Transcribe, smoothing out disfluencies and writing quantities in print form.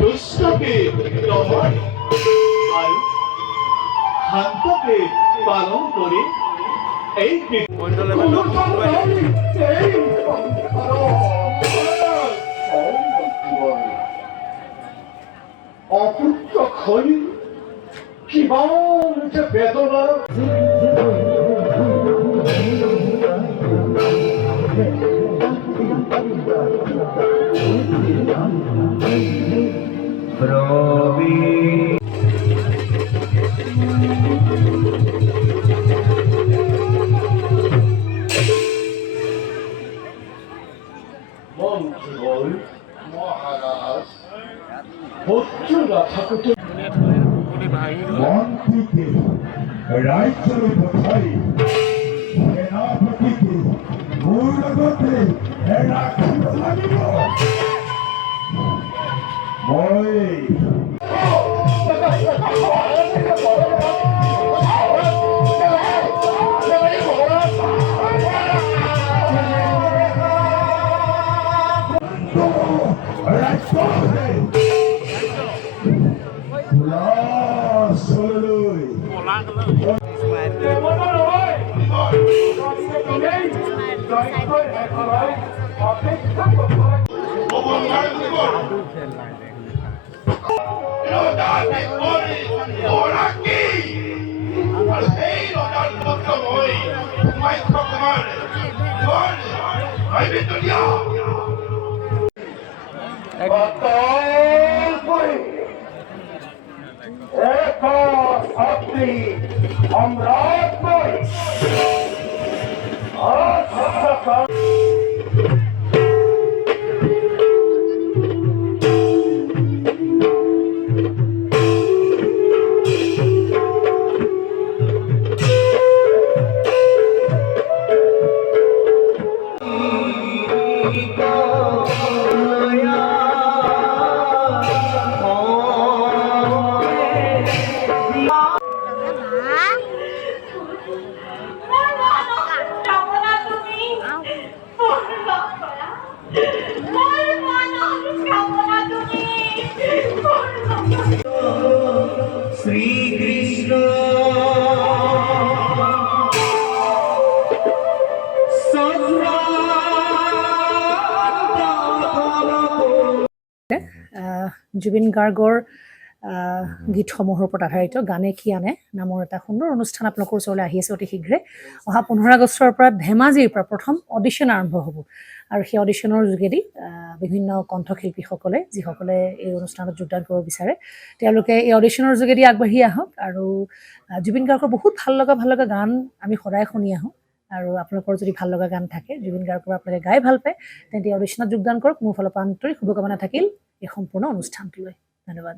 দুষ্টকে দমন আর শান্তকে পালন করে এই অপুত্র খনি কিমান যে বেদনা মন্ত্রী মহারাজ পুত্ররা ঠাকুর মন্ত্রীকে রাজ্যের কোথায় সেনাপতিকে মূলগতে রাখিব লাগিব মই জুবিন গাৰ্গৰ গীতসমূহৰ ওপৰত আধাৰিত গানে কি আনে নামৰ এটা সুন্দৰ অনুষ্ঠান আপোনালোকৰ ওচৰলৈ আহি আছে অতি শীঘ্ৰে অহা 15 আগষ্টৰ পৰা ধেমাজিৰ পৰা প্ৰথম অডিশ্যন আৰম্ভ হ'ব আৰু সেই অডিশ্যনৰ যোগেদি বিভিন্ন কণ্ঠশিল্পীসকলে যিসকলে এই অনুষ্ঠানত যোগদান কৰিব বিচাৰে তেওঁলোকে এই অডিশ্যনৰ যোগেদি আগবাঢ়ি আহক আৰু জুবিন গাৰ্গৰ বহুত ভাল লগা গান আমি সদায় শুনি আহোঁ আৰু আপোনালোকৰ যদি ভাল লগা গান থাকে জুবিন গাৰ্গৰ আপোনালোকে গাই ভাল পায় তেন্তে অডিশ্যনত যোগদান কৰক মোৰ ফালৰ পৰা আন্তৰিক শুভকামনা থাকিল এই সম্পূৰ্ণ অনুষ্ঠানটোলৈ ধন্যবাদ।